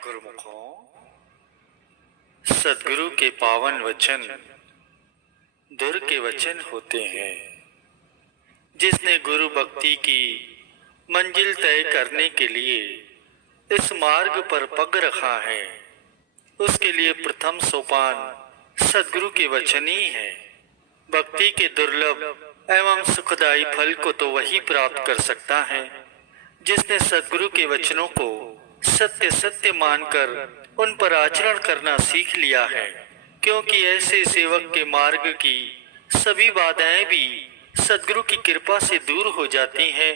गुरुमुखों, सद्गुरु के पावन वचन दुर के वचन होते हैं। जिसने गुरु भक्ति की मंजिल तय करने के लिए इस मार्ग पर पग रखा है, उसके लिए प्रथम सोपान सद्गुरु के वचन ही है। भक्ति के दुर्लभ एवं सुखदायी फल को तो वही प्राप्त कर सकता है जिसने सद्गुरु के वचनों को सत्य सत्य मानकर उन पर आचरण करना सीख लिया है, क्योंकि ऐसे सेवक के मार्ग की सभी बाधाएं भी सद्गुरु की कृपा से दूर हो जाती हैं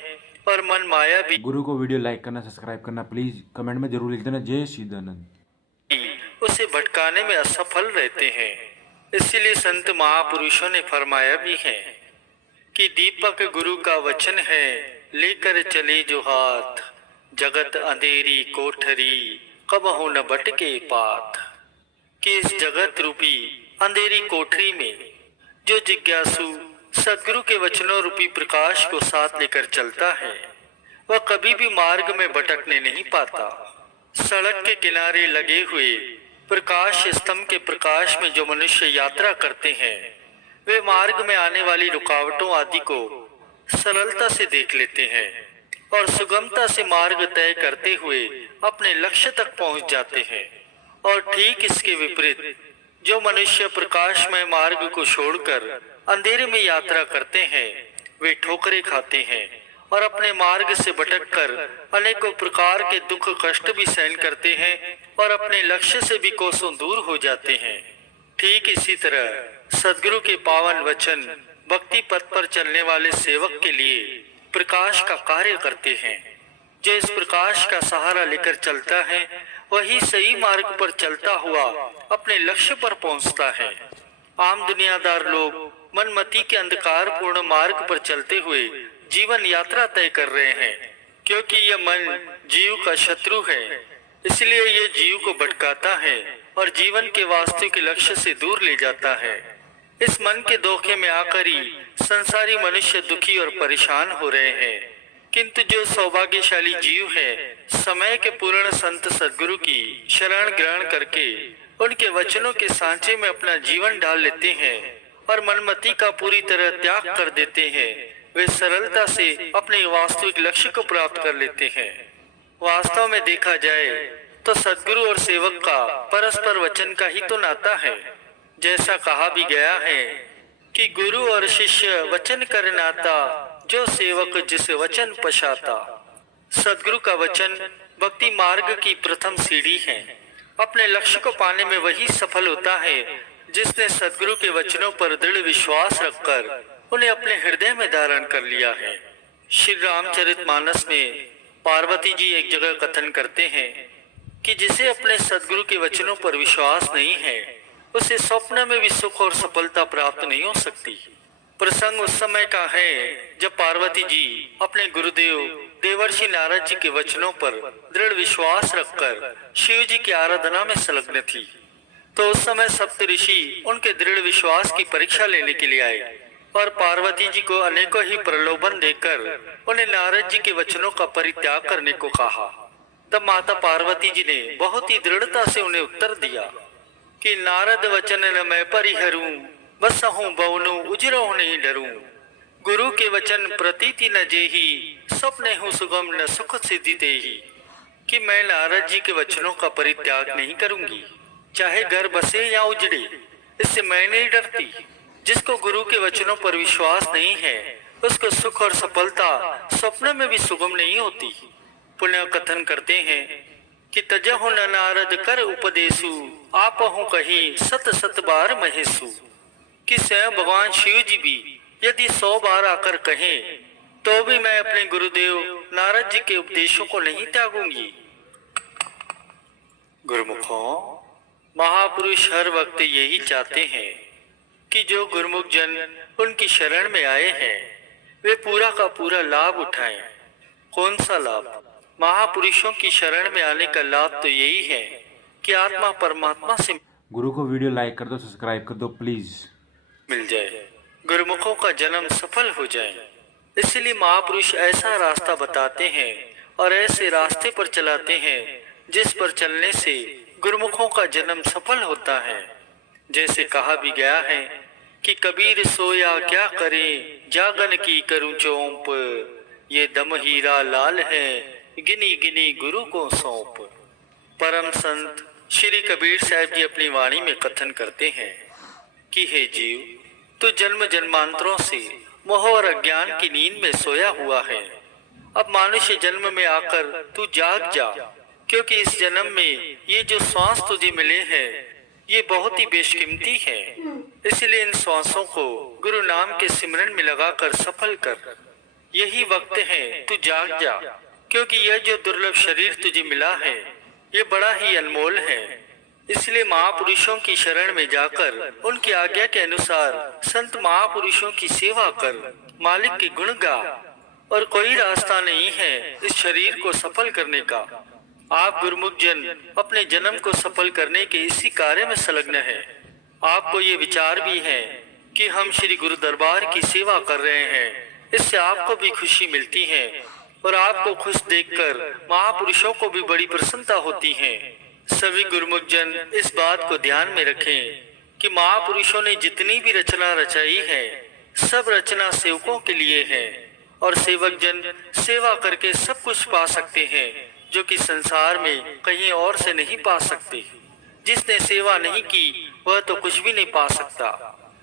और मन माया भी गुरु को वीडियो लाइक करना, सब्सक्राइब करना, प्लीज कमेंट में जरूर लिख देना जय श्रीदानंद। उसे भटकाने में असफल रहते हैं। इसीलिए संत महापुरुषों ने फरमाया भी है कि दीपक गुरु का वचन है, लेकर चले जो हाथ, जगत अंधेरी कोठरी कबहु न भटके पाथ। कि इस जगत रूपी अंधेरी कोठरी में जो जिज्ञासु सद्गुरु के वचनों रूपी प्रकाश को साथ लेकर चलता है, वह कभी भी मार्ग में भटकने नहीं पाता। सड़क के किनारे लगे हुए प्रकाश स्तंभ के प्रकाश में जो मनुष्य यात्रा करते हैं, वे मार्ग में आने वाली रुकावटों आदि को सरलता से देख लेते हैं और सुगमता से मार्ग तय करते हुए अपने लक्ष्य तक पहुंच जाते हैं। और ठीक इसके विपरीत जो मनुष्य प्रकाशमय मार्ग को छोड़कर अंधेरे में यात्रा करते हैं, वे ठोकरें खाते हैं और अपने मार्ग से भटककर अनेकों प्रकार के दुख कष्ट भी सहन करते हैं और अपने लक्ष्य से भी कोसों दूर हो जाते हैं। ठीक इसी तरह सद्गुरु के पावन वचन भक्ति पथ पर चलने वाले सेवक के लिए प्रकाश का कार्य करते हैं। जो इस प्रकाश का सहारा लेकर चलता है, वही सही मार्ग पर चलता हुआ अपने लक्ष्य पर पहुंचता है। आम दुनियादार लोग मनमति के अंधकार पूर्ण मार्ग पर चलते हुए जीवन यात्रा तय कर रहे हैं, क्योंकि यह मन जीव का शत्रु है। इसलिए यह जीव को भटकाता है और जीवन के वास्तविक लक्ष्य से दूर ले जाता है। इस मन के धोखे में आकर ही संसारी मनुष्य दुखी और परेशान हो रहे हैं। किंतु जो सौभाग्यशाली जीव है, समय के पूर्ण संत सद्गुरु की शरण ग्रहण करके उनके वचनों के सांचे में अपना जीवन डाल लेते हैं और मनमति का पूरी तरह त्याग कर देते हैं, वे सरलता से अपने वास्तविक लक्ष्य को प्राप्त कर लेते हैं। वास्तव में देखा जाए तो सद्गुरु और सेवक का परस्पर वचन का ही तो नाता है। जैसा कहा भी गया है कि गुरु और शिष्य वचन कर नाता, जो सेवक जिस वचन पछाता। सद्गुरु का वचन भक्ति मार्ग की प्रथम सीढ़ी है। अपने लक्ष्य को पाने में वही सफल होता है जिसने सद्गुरु के वचनों पर दृढ़ विश्वास रखकर उन्हें अपने हृदय में धारण कर लिया है। श्री रामचरितमानस में पार्वती जी एक जगह कथन करते हैं कि जिसे अपने सद्गुरु के वचनों पर विश्वास नहीं है, उसे स्वप्न में भी सुख और सफलता प्राप्त नहीं हो सकती। प्रसंग उस समय का है जब पार्वती जी अपने गुरुदेव देवर्षि नारद जी के वचनों पर दृढ़ विश्वास रखकर शिव जी की आराधना में संलग्न थी। तो उस समय सप्त ऋषि उनके दृढ़ विश्वास की परीक्षा लेने के लिए आए और पार्वती जी को अनेकों ही प्रलोभन देकर उन्हें नारद जी के वचनों का परित्याग करने को कहा। तब माता पार्वती जी ने बहुत ही दृढ़ता से उन्हें उत्तर दिया कि नारद वचन न मैं परिहरूं, बसहूं बवनु उजरो नहीं डरूं। गुरु के वचन प्रतीति न जेही, स्वप्ने हूँ सुगम न सुख सिद्धि देही। कि मैं नारद जी के वचनों का परित्याग नहीं करूंगी, चाहे घर बसे या उजड़े, इससे मैं नहीं डरती। जिसको गुरु के वचनों पर विश्वास नहीं है, उसको सुख और सफलता स्वप्न में भी सुगम नहीं होती। पुण्य कथन करते हैं कि तजहु न नारद कर उपदेशु, आपहु कही सत सत बार महेशु। कि स्वयं भगवान शिव जी भी यदि 100 बार आकर कहें तो भी मैं अपने गुरुदेव नारद जी के उपदेशों को नहीं त्यागूंगी। गुरुमुखों, महापुरुष हर वक्त यही चाहते हैं कि जो गुरुमुख जन उनकी शरण में आए हैं, वे पूरा का पूरा लाभ उठाएं। कौन सा लाभ? महापुरुषों की शरण में आने का लाभ तो यही है कि आत्मा परमात्मा से गुरु को वीडियो लाइक कर दो, सब्सक्राइब कर दो प्लीज, मिल जाए, गुरुमुखों का जन्म सफल हो जाए। इसलिए महापुरुष ऐसा रास्ता बताते हैं और ऐसे रास्ते पर चलाते हैं जिस पर चलने से गुरुमुखों का जन्म सफल होता है। जैसे कहा भी गया है कि कबीर सोया क्या करे, जागन की करूं चौंप, ये दम हीरा लाल है, गिनी गिनी गुरु को सौंप। परम संत श्री कबीर साहब जी अपनी वाणी में कथन करते हैं कि हे जीव, तू जन्म जन्मांतरों से मोह और अज्ञान की नींद में सोया हुआ है। अब मनुष्य जन्म में आकर तू जाग जा, क्योंकि इस जन्म में ये जो श्वास तुझे मिले हैं ये बहुत ही बेशकीमती है। इसलिए इन श्वासों को गुरु नाम के सिमरन में लगाकर सफल कर। यही वक्त है, तू जाग जा, क्योंकि यह जो दुर्लभ शरीर तुझे मिला है ये बड़ा ही अनमोल है। इसलिए महापुरुषों की शरण में जाकर उनकी आज्ञा के अनुसार संत महापुरुषों की सेवा कर, मालिक के गुण गा। और कोई रास्ता नहीं है इस शरीर को सफल करने का। आप गुरुमुख जन अपने जन्म को सफल करने के इसी कार्य में संलग्न है। आपको ये विचार भी है कि हम श्री गुरु दरबार की सेवा कर रहे हैं, इससे आपको भी खुशी मिलती है और आपको खुश देखकर महापुरुषों को भी बड़ी प्रसन्नता होती है। सभी गुरुमुख जन इस बात को ध्यान में रखें कि महापुरुषों ने जितनी भी रचना रचाई है सब रचना सेवकों के लिए है, और सेवक जन सेवा करके सब कुछ पा सकते हैं जो कि संसार में कहीं और से नहीं पा सकते। जिसने सेवा नहीं की वह तो कुछ भी नहीं पा सकता।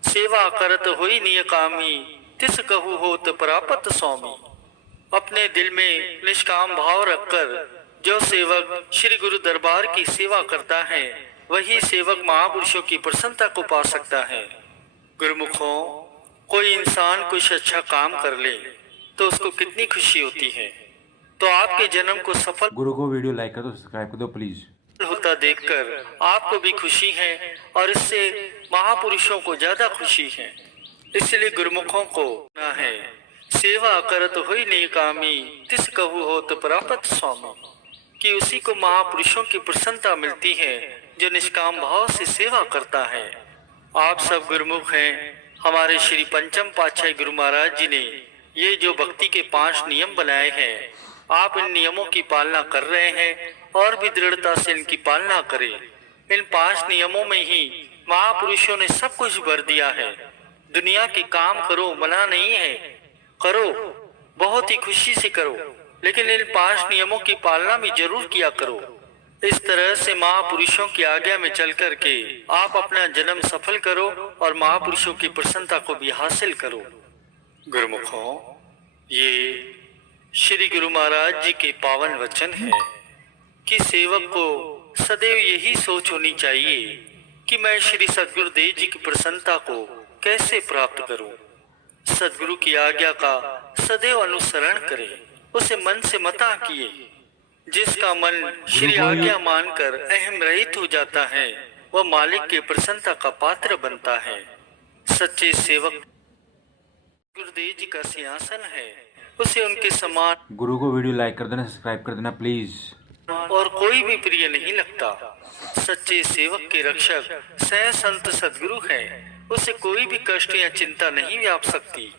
सेवा करत होई निय कामी, तिस कहु होत प्राप्त स्वामी। अपने दिल में निष्काम भाव रखकर जो सेवक श्री गुरु दरबार की सेवा करता है वही सेवक महापुरुषों की प्रसन्नता को पा सकता है। गुरुमुखों, कोई इंसान कुछ अच्छा काम कर ले तो उसको कितनी खुशी होती है। तो आपके जन्म को सफल गुरु को वीडियो लाइक कर दो, सब्सक्राइब कर दो प्लीज। होता देखकर आपको भी खुशी है और इससे महापुरुषों को ज्यादा खुशी है। इसलिए गुरुमुखों को ना है सेवा करत होई नहीं कामी, तिस कहु होत प्राप्त स्वामी, कि उसी को महापुरुषों की प्रसन्नता मिलती है जो निष्काम भाव से सेवा करता है। आप सब गुरुमुख हैं। हमारे श्री पंचम पातशाही गुरु महाराज जी ने ये जो भक्ति के 5 नियम बनाए हैं, आप इन नियमों की पालना कर रहे हैं और भी दृढ़ता से इनकी पालना करें। इन 5 नियमों में ही महापुरुषों ने सब कुछ भर दिया है। दुनिया के काम करो, मना नहीं है, करो, बहुत ही खुशी से करो, लेकिन इन 5 नियमों की पालना भी जरूर किया करो। इस तरह से महापुरुषों की आज्ञा में चल कर के आप अपना जन्म सफल करो और महापुरुषों की प्रसन्नता को भी हासिल करो। गुरुमुखों, ये श्री गुरु महाराज जी के पावन वचन है कि सेवक को सदैव यही सोच होनी चाहिए कि मैं श्री सद्गुरुदेव जी की प्रसन्नता को कैसे प्राप्त करूं। सद्गुरु की आज्ञा का सदैव अनुसरण करे, उसे मन से मत आंकिए। जिसका मन श्री आज्ञा मानकर अहम रहित हो जाता है वह मालिक की प्रसन्नता का पात्र बनता है। सच्चे सेवक गुरुदेव जी का सिंहासन है, उसे उनके समान गुरु को वीडियो लाइक कर देना, सब्सक्राइब कर देना प्लीज। और कोई भी प्रिय नहीं लगता। सच्चे सेवक के रक्षक सह संत सद्गुरु है, उसे कोई भी कष्ट या चिंता नहीं व्याप सकती।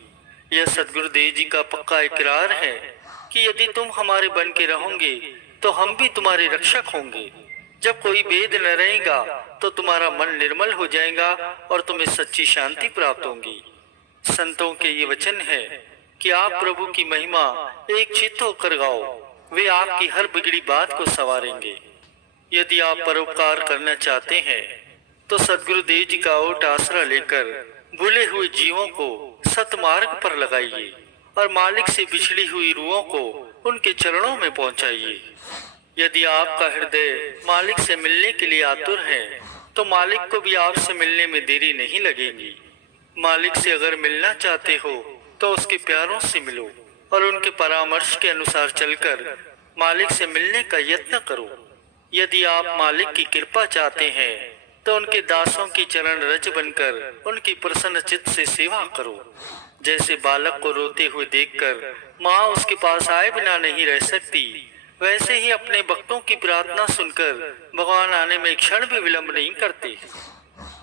यह सद्गुरुदेव जी का पक्का इकरार है कि यदि तुम हमारे बन के रहोगे तो हम भी तुम्हारे रक्षक होंगे। जब कोई भेद न रहेगा तो तुम्हारा मन निर्मल हो जाएगा और तुम्हें सच्ची शांति प्राप्त होगी। संतों के ये वचन है कि आप प्रभु की महिमा एक चित्त होकर गाओ, वे आपकी हर बिगड़ी बात को संवारेंगे। यदि आप परोपकार करना चाहते हैं तो सद्गुरुदेव जी का ओट आसरा लेकर भूले हुए जीवों को सतमार्ग पर लगाइए और मालिक से बिछड़ी हुई रूहों को उनके चरणों में पहुंचाइए। यदि आपका हृदय मालिक से मिलने के लिए आतुर है तो मालिक को भी आपसे मिलने में देरी नहीं लगेगी। मालिक से अगर मिलना चाहते हो तो उसके प्यारों से मिलो और उनके परामर्श के अनुसार चलकर मालिक से मिलने का यत्न करो। यदि आप मालिक की कृपा चाहते हैं तो उनके दासों की चरण रज बनकर उनकी प्रसन्न चित्त से सेवा करो। जैसे बालक को रोते हुए देखकर माँ उसके पास आए बिना नहीं रह सकती, वैसे ही अपने भक्तों की प्रार्थना सुनकर भगवान आने में क्षण भी विलंब नहीं करते।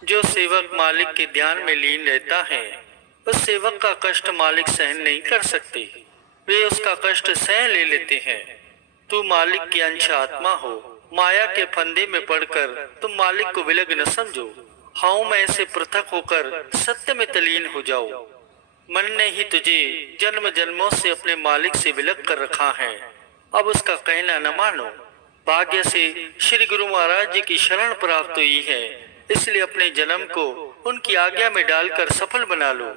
जो सेवक मालिक के ध्यान में लीन रहता है उस सेवक का कष्ट मालिक सहन नहीं कर सकते, वे उसका कष्ट सह ले लेते हैं। तू मालिक की अंश आत्मा हो, माया के फंदे में पड़कर तुम मालिक को विलग न समझो। हाउ मैं से पृथक होकर सत्य में तलीन हो जाओ। मन ने ही तुझे जन्म जन्मों से अपने मालिक से विलग कर रखा है, अब उसका कहना न मानो। भाग्य से श्री गुरु महाराज जी की शरण प्राप्त हुई है, इसलिए अपने जन्म को उनकी आज्ञा में डालकर सफल बना लो।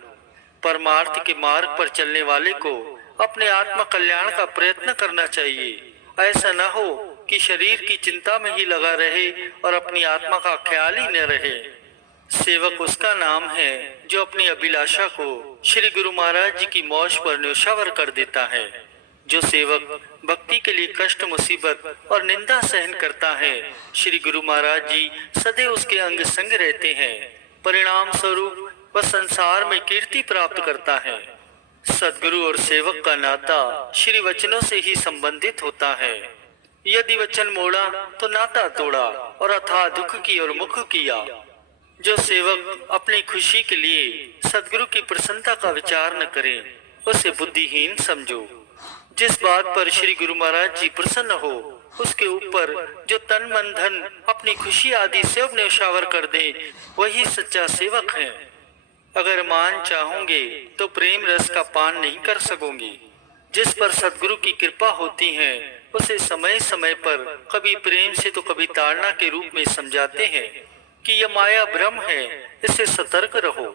परमार्थ के मार्ग पर चलने वाले को अपने आत्मा कल्याण का प्रयत्न करना चाहिए। ऐसा न हो कि शरीर की चिंता में ही लगा रहे और अपनी आत्मा का ख्याल ही न रहे। सेवक उसका नाम है जो अपनी अभिलाषा को श्री गुरु महाराज जी की मौज पर न्यौछावर कर देता है। जो सेवक भक्ति के लिए कष्ट, मुसीबत और निंदा सहन करता है, श्री गुरु महाराज जी सदैव उसके अंग संग रहते हैं। परिणाम स्वरूप वह संसार में कीर्ति प्राप्त करता है। सद्गुरु और सेवक का नाता श्री वचनों से ही संबंधित होता है। यदि वचन मोड़ा तो नाता तोड़ा और अथाह दुख की और मुख किया। जो सेवक अपनी खुशी के लिए सद्गुरु की प्रसन्नता का विचार न करे, उसे बुद्धिहीन समझो। जिस बात पर श्री गुरु महाराज जी प्रसन्न हो, उसके ऊपर जो तन मन धन अपनी खुशी आदि से न्यौछावर कर दे, वही सच्चा सेवक है। अगर मान चाहोगे तो प्रेम रस का पान नहीं कर सकोगे। जिस पर सद्गुरु की कृपा होती है, उसे समय समय पर कभी प्रेम से तो कभी ताड़ना के रूप में समझाते हैं कि यह माया भ्रम है, इससे सतर्क रहो।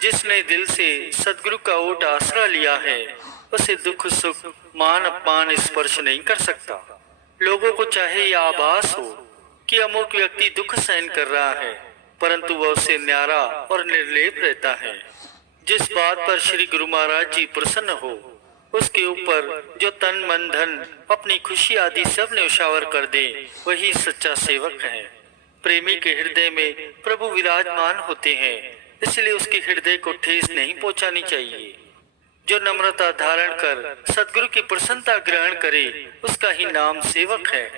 जिसने दिल से सद्गुरु का ओट आसरा लिया है, उसे दुख सुख मान अपमान स्पर्श नहीं कर सकता। लोगों को चाहे यह आभास हो कि अमुक व्यक्ति दुख सहन कर रहा है, परंतु वह उससे न्यारा और निर्लेप रहता है। जिस बात पर श्री गुरु महाराज जी प्रसन्न हो, उसके ऊपर जो तन मन धन अपनी खुशी आदि सब न्यौछावर कर दे, वही सच्चा सेवक है। प्रेमी के हृदय में प्रभु विराजमान होते हैं, इसलिए उसके हृदय को ठेस नहीं पहुंचानी चाहिए। जो नम्रता धारण कर सद्गुरु की प्रसन्नता ग्रहण करे, उसका ही नाम सेवक है।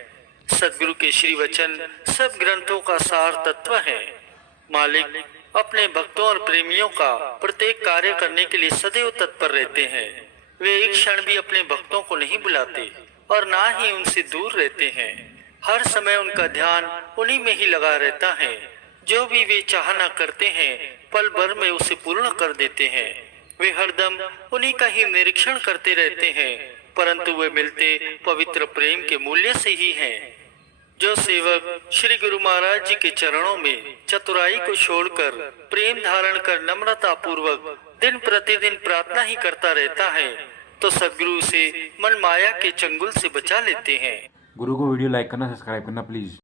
सद्गुरु के श्री वचन सब ग्रंथों का सार तत्व है। मालिक अपने भक्तों और प्रेमियों का प्रत्येक कार्य करने के लिए सदैव तत्पर रहते हैं। वे एक क्षण भी अपने भक्तों को नहीं बुलाते और ना ही उनसे दूर रहते हैं। हर समय उनका ध्यान उन्हीं में ही लगा रहता है। जो भी वे चाहना करते हैं, पल भर में उसे पूर्ण कर देते हैं। वे हरदम उन्हीं का ही निरीक्षण करते रहते हैं, परंतु वे मिलते पवित्र प्रेम के मूल्य से ही हैं। जो सेवक श्री गुरु महाराज जी के चरणों में चतुराई को छोड़कर प्रेम धारण कर नम्रता पूर्वक दिन प्रतिदिन प्रार्थना ही करता रहता है, तो सद्गुरु से मन माया के चंगुल से बचा लेते हैं। गुरु को वीडियो लाइक करना, सब्सक्राइब करना प्लीज।